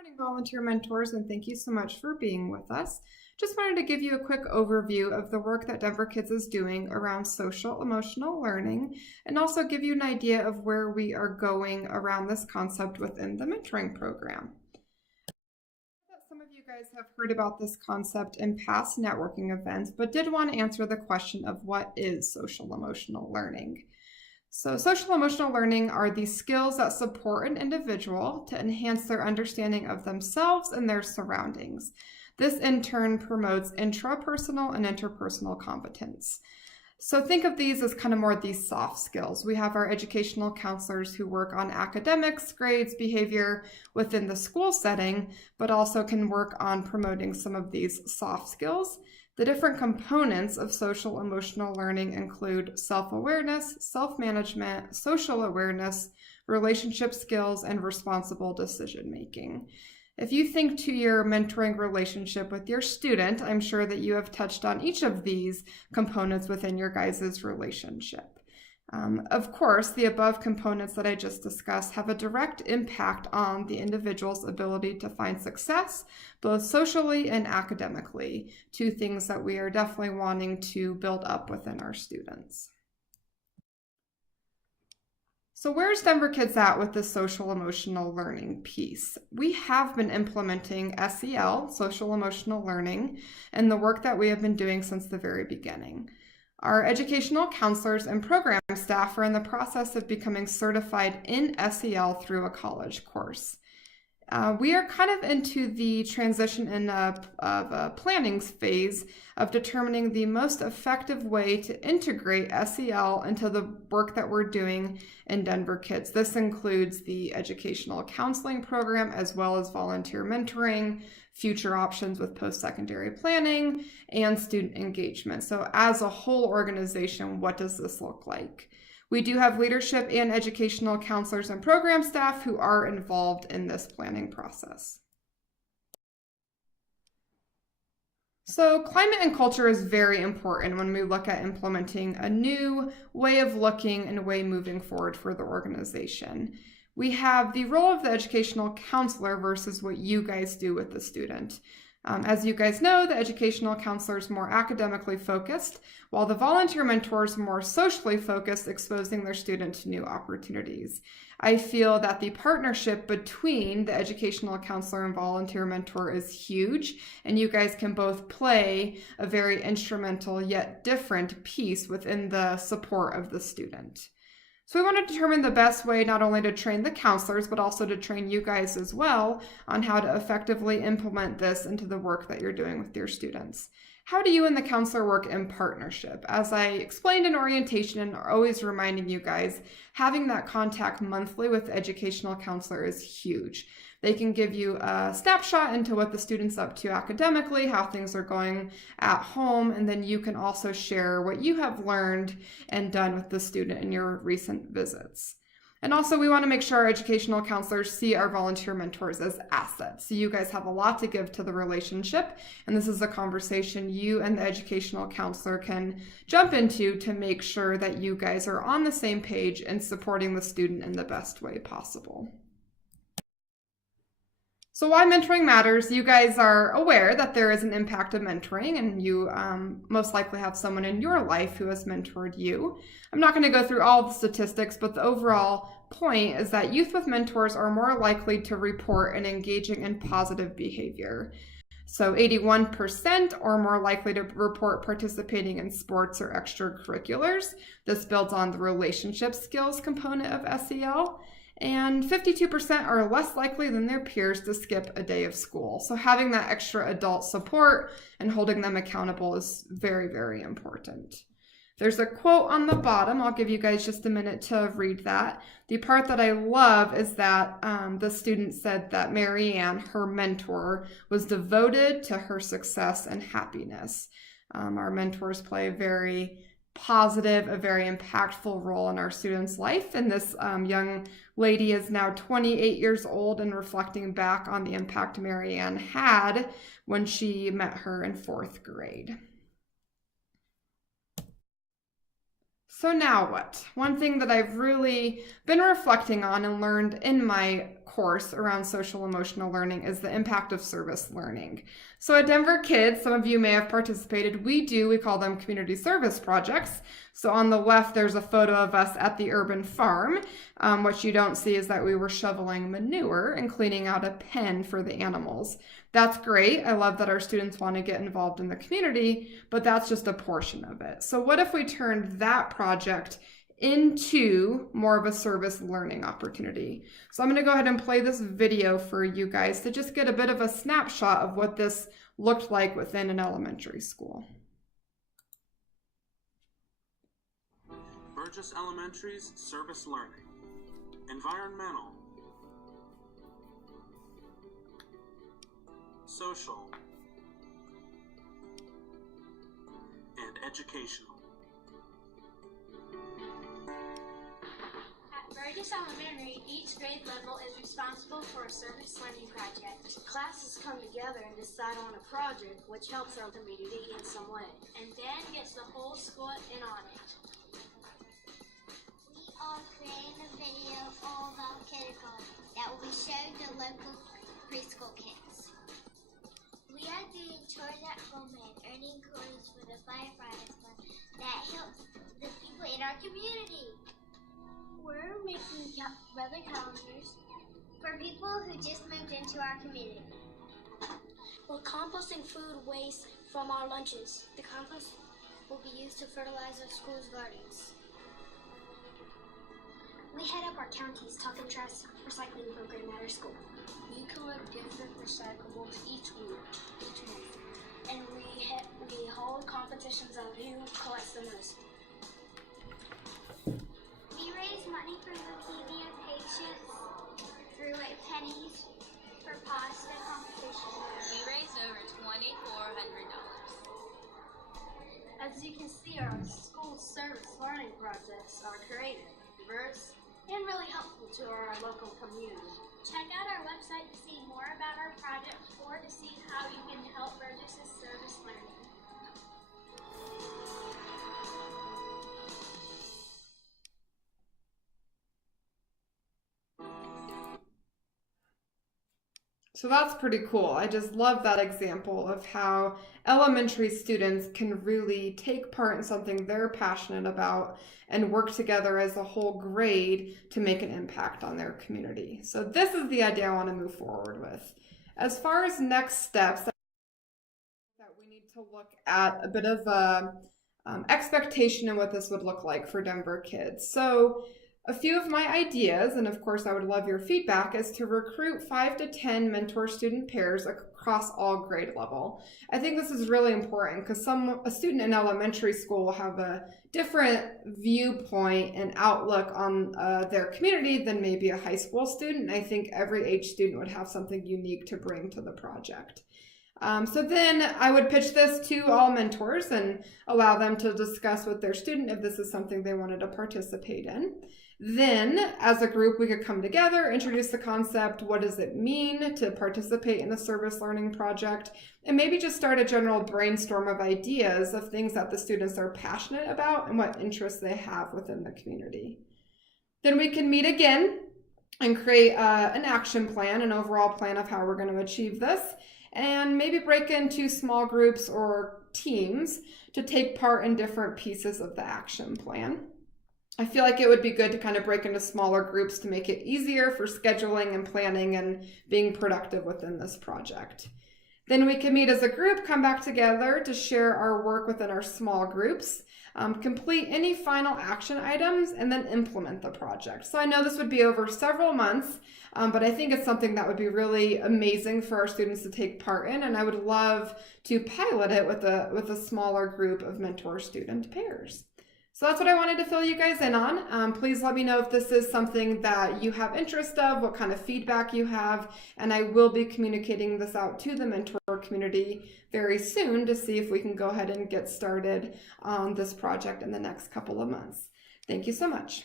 morning, volunteer mentors, and thank you so much for being with us. Just wanted to give you a quick overview of the work that Denver Kids is doing around social emotional learning, and also give you an idea of where we are going around this concept within the mentoring program. Some of you guys have heard about this concept in past networking events, but did want to answer the question of what is social emotional learning. So social emotional learning are the skills that support an individual to enhance their understanding of themselves and their surroundings. This in turn promotes intrapersonal and interpersonal competence. So think of these as kind of more these soft skills. We have our educational counselors who work on academics, grades, behavior within the school setting, but also can work on promoting some of these soft skills. The different components of social emotional learning include self-awareness, self-management, social awareness, relationship skills, and responsible decision-making. If you think to your mentoring relationship with your student, I'm sure that you have touched on each of these components within your guys' relationship. Of course, the above components that I just discussed have a direct impact on the individual's ability to find success, both socially and academically, two things that we are definitely wanting to build up within our students. So where's Denver Kids at with the social emotional learning piece? We have been implementing SEL, social emotional learning, and the work that we have been doing since the very beginning. Our educational counselors and program staff are in the process of becoming certified in SEL through a college course. We are kind of into the transition of a planning phase of determining the most effective way to integrate SEL into the work that we're doing in Denver Kids. This includes the educational counseling program as well as volunteer mentoring, future options with post-secondary planning, and student engagement. So as a whole organization, what does this look like? We do have leadership and educational counselors and program staff who are involved in this planning process. So climate and culture is very important when we look at implementing a new way of looking and way moving forward for the organization. We have the role of the educational counselor versus what you guys do with the student. As you guys know, the educational counselor is more academically focused, while the volunteer mentor is more socially focused, exposing their student to new opportunities. I feel that the partnership between the educational counselor and volunteer mentor is huge, and you guys can both play a very instrumental yet different piece within the support of the student. So we want to determine the best way not only to train the counselors, but also to train you guys as well on how to effectively implement this into the work that you're doing with your students. How do you and the counselor work in partnership? As I explained in orientation and are always reminding you guys, having that contact monthly with the educational counselor is huge. They can give you a snapshot into what the student's up to academically, how things are going at home, and then you can also share what you have learned and done with the student in your recent visits. And also we want to make sure our educational counselors see our volunteer mentors as assets. So you guys have a lot to give to the relationship, and this is a conversation you and the educational counselor can jump into to make sure that you guys are on the same page and supporting the student in the best way possible. So why mentoring matters, you guys are aware that there is an impact of mentoring, and you most likely have someone in your life who has mentored you. I'm not going to go through all the statistics, but the overall point is that youth with mentors are more likely to report an engaging and positive behavior. So 81% are more likely to report participating in sports or extracurriculars. This builds on the relationship skills component of SEL. And 52% are less likely than their peers to skip a day of school. So having that extra adult support and holding them accountable is very, very important. There's a quote on the bottom. I'll give you guys just a minute to read that. The part that I love is that the student said that Mary Ann, her mentor, was devoted to her success and happiness. Our mentors play a very positive, a very impactful role in our students' life. And this young lady is now 28 years old and reflecting back on the impact Mary Ann had when she met her in 4th grade. So now what? One thing that I've really been reflecting on and learned in my course around social emotional learning is the impact of service learning. So at Denver Kids, some of you may have participated. We call them community service projects. So on the left, there's a photo of us at the urban farm. What you don't see is that we were shoveling manure and cleaning out a pen for the animals. That's great. I love that our students want to get involved in the community, but that's just a portion of it. So what if we turned that project into more of a service learning opportunity? So I'm going to go ahead and play this video for you guys to just get a bit of a snapshot of what this looked like within an elementary school. Burgess Elementary's service learning, environmental, social, and educational. At Reyes Elementary, each grade level is responsible for a service learning project. Classes come together and decide on a project which helps our community in some way, and then gets the whole school in on it. We are creating a video all about kindergarten that will be shown to local preschool kids. We are doing chores at home and earning coins for the firefighters fund that helps the people in our community. We're making weather calendars for people who just moved into our community. We're composting food waste from our lunches. The compost will be used to fertilize our school's gardens. We head up our county's talk and trash recycling program at our school. We collect different recyclables each month, and we hold competitions on who collects the most. We raise money for leukemia patients through pennies for pasta competition. We raised over $2,400. As you can see, our school service learning projects are creative, diverse, and really helpful to our local community. Check out our website to see more about our project or to see how you can help Burgess's service learning. So that's pretty cool. I just love that example of how elementary students can really take part in something they're passionate about and work together as a whole grade to make an impact on their community. So this is the idea I want to move forward with. As far as next steps, that we need to look at a bit of a expectation in what this would look like for Denver Kids. So a few of my ideas, and of course I would love your feedback, is to recruit 5 to 10 mentor-student pairs across all grade level. I think this is really important because a student in elementary school will have a different viewpoint and outlook on their community than maybe a high school student. I think every age student would have something unique to bring to the project. So then I would pitch this to all mentors and allow them to discuss with their student if this is something they wanted to participate in. Then, as a group, we could come together, introduce the concept, what does it mean to participate in a service learning project, and maybe just start a general brainstorm of ideas of things that the students are passionate about and what interests they have within the community. Then we can meet again and create an action plan, an overall plan of how we're going to achieve this, and maybe break into small groups or teams to take part in different pieces of the action plan. I feel like it would be good to kind of break into smaller groups to make it easier for scheduling and planning and being productive within this project. Then we can meet as a group, come back together to share our work within our small groups, complete any final action items, and then implement the project. So I know this would be over several months, but I think it's something that would be really amazing for our students to take part in, and I would love to pilot it with a smaller group of mentor-student pairs. So that's what I wanted to fill you guys in on. Please let me know if this is something that you have interest of, what kind of feedback you have, and I will be communicating this out to the mentor community very soon to see if we can go ahead and get started on this project in the next couple of months. Thank you so much.